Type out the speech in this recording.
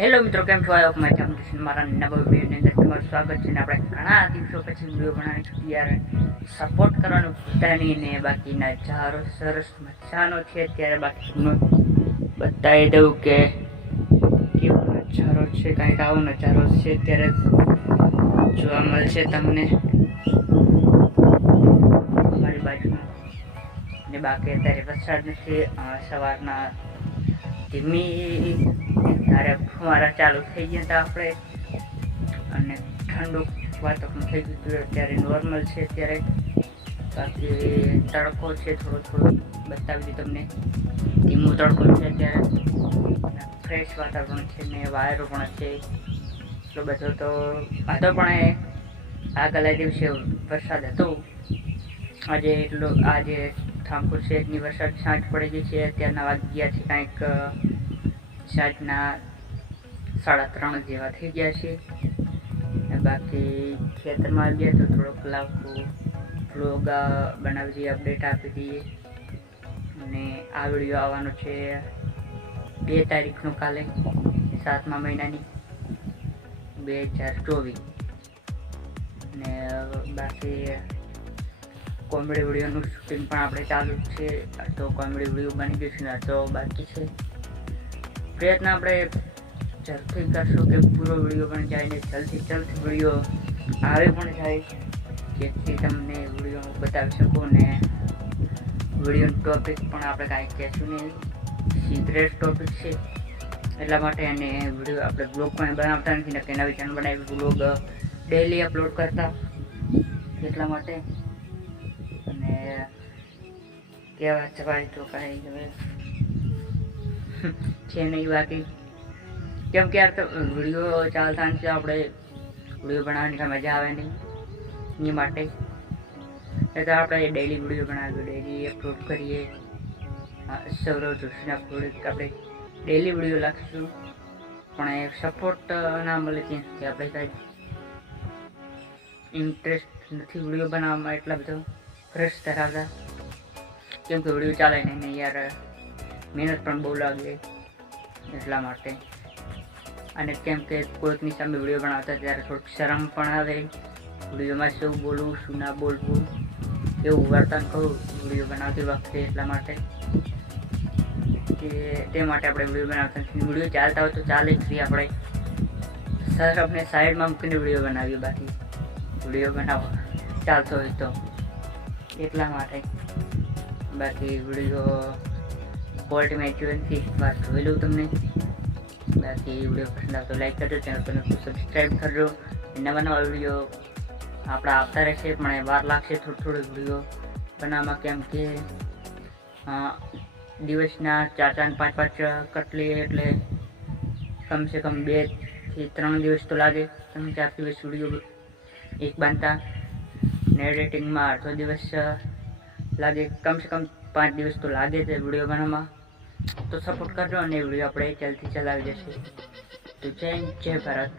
Hello મિત્રો, કેમ છો? આયો મારી છે મારા નવા વિડીયોની અંદર તમારું સ્વાગત છે ને આપણે ઘણા દિવસો પછી વીડિયો બનાવી છું. યાર સપોર્ટ કરવાનું પોતાની ને બાકીના નજારો સરસ મજાનો છે. ત્યારે બાકી તમને બતાવી દઉં કે કેવો નજારો છે, કાંઈક આવો નજારો છે. ત્યારે જોવા મળશે તમને. અમારી બાજુમાં ને બાકી અત્યારે વરસાદ નથી. સવારના ધીમી ત્યારે ફુવારા ચાલુ થઈ ગયા હતા આપણે. અને ઠંડુ વાતાવરણ થઈ ગયું હતું. અત્યારે નોર્મલ છે અત્યારે. બાકી તડકો છે, થોડો થોડો બતાવી દઉં તમને. ધીમો તડકો છે અત્યારે. ફ્રેશ વાતાવરણ છે ને વાયરો પણ છે. એટલો બધો તો વાતો પણ આગલા દિવસે વરસાદ હતો. આજે એટલો આજે ઠામપુર શહેરની વરસાદ સાંજ પડી ગઈ છે. અત્યારના વાગ્યા છે, કાંઈક સાંજના સાડા ત્રણ જેવા થઈ ગયા છે. બાકી ખેતરમાં આવી ગયા તો થોડોક લાવકો વ્લોગ બનાવી દઈએ અપડેટ આપી દઈએ અને આ વીડિયો આવવાનો છે બે તારીખનું કાલે, સાતમા મહિનાની, બે હજાર ચોવીસ. અને બાકી કોમેડી વિડીયોનું શૂટિંગ પણ આપણે ચાલુ છે. તો કોમેડી વીડિયો બની ગયું છે તો બાકી છે. પ્રયત્ન આપણે જલ્દથી કરશું કે પૂરો વીડિયો પણ જાય ને જલ્દી જલ્દી વીડિયો આવે પણ જાય. જેથી તમને વીડિયો બતાવી શકું ને વીડિયો ટોપિક પણ આપણે કાંઈ કહેશું નહીં. સિક્રેટ ટોપિક છે. એટલા માટે અને વીડિયો આપણે બ્લોગ પણ બનાવતા નથી ને કે નવી ચેનલ બનાવી બ્લોગ ડેલી અપલોડ કરતા. એટલા માટે. અને કહેવા જવાય તો કાંઈ છે નહીં બાકી. કેમ કે યાર તો વીડિયો ચાલતા નથી આપણે વીડિયો બનાવવાની મજા આવે નહીં. એ માટે. એ તો આપણે ડેલી વીડિયો બનાવીએ ડેલી અપલોડ કરીએ. સૌરવ જોશીના પ્રોડક્ટ આપણે ડેલી વીડિયો લાગીશું પણ એ સપોર્ટ ના મળે ત્યાંથી આપણે કાંઈ ઇન્ટરેસ્ટ નથી વીડિયો બનાવવામાં એટલા બધો ફ્રેશ ધરાવતા. કેમ કે વીડિયો ચાલે નહીં યાર. મહેનત પણ બહુ લાગે એટલા માટે. અને કેમ કે કોઈકની સામે વીડિયો બનાવતા ત્યારે થોડીક શરમ પણ આવે. વિડીયોમાં શું બોલવું, શું ના બોલવું, એવું વર્તન કરું વીડિયો બનાવતી વખતે એટલા માટે કે તે માટે આપણે વીડિયો બનાવતા નથી. વીડિયો ચાલતા હોય તો ચાલે જ આપણે. સર આપણે સાઈડમાં મૂકીને વીડિયો બનાવીએ બાકી. વીડિયો બનાવો ચાલતો હોય તો. એટલા માટે. બાકી વીડિયો ક્વોલિટી મેં જોઈ વાત લઉં તમને બાકી વીડિયો પસંદ આવતો લાઈક કરજો ચેનલ પર સબસ્ક્રાઈબ કરજો નવા નવા વીડિયો આપણા આવતા રહેશે પણ એ વાર લાગશે થોડું થોડું વીડિયો બનાવવામાં કેમ કે દિવસના ચાર ચાર પાંચ પાંચ કટલી એટલે કમસે કમ બેથી ત્રણ દિવસ તો લાગે ત્રણ ચાર દિવસ વીડિયો એક બાંધતા ને એડિટિંગમાં અડધો દિવસ લાગે કમસે કમ પાંચ દિવસ તો લાગે છે વીડિયો બનાવવામાં. તો સપોર્ટ કરજો અને વીડિયો આપણે જલ્દી ચલાવી જશે તો જય જય ભારત.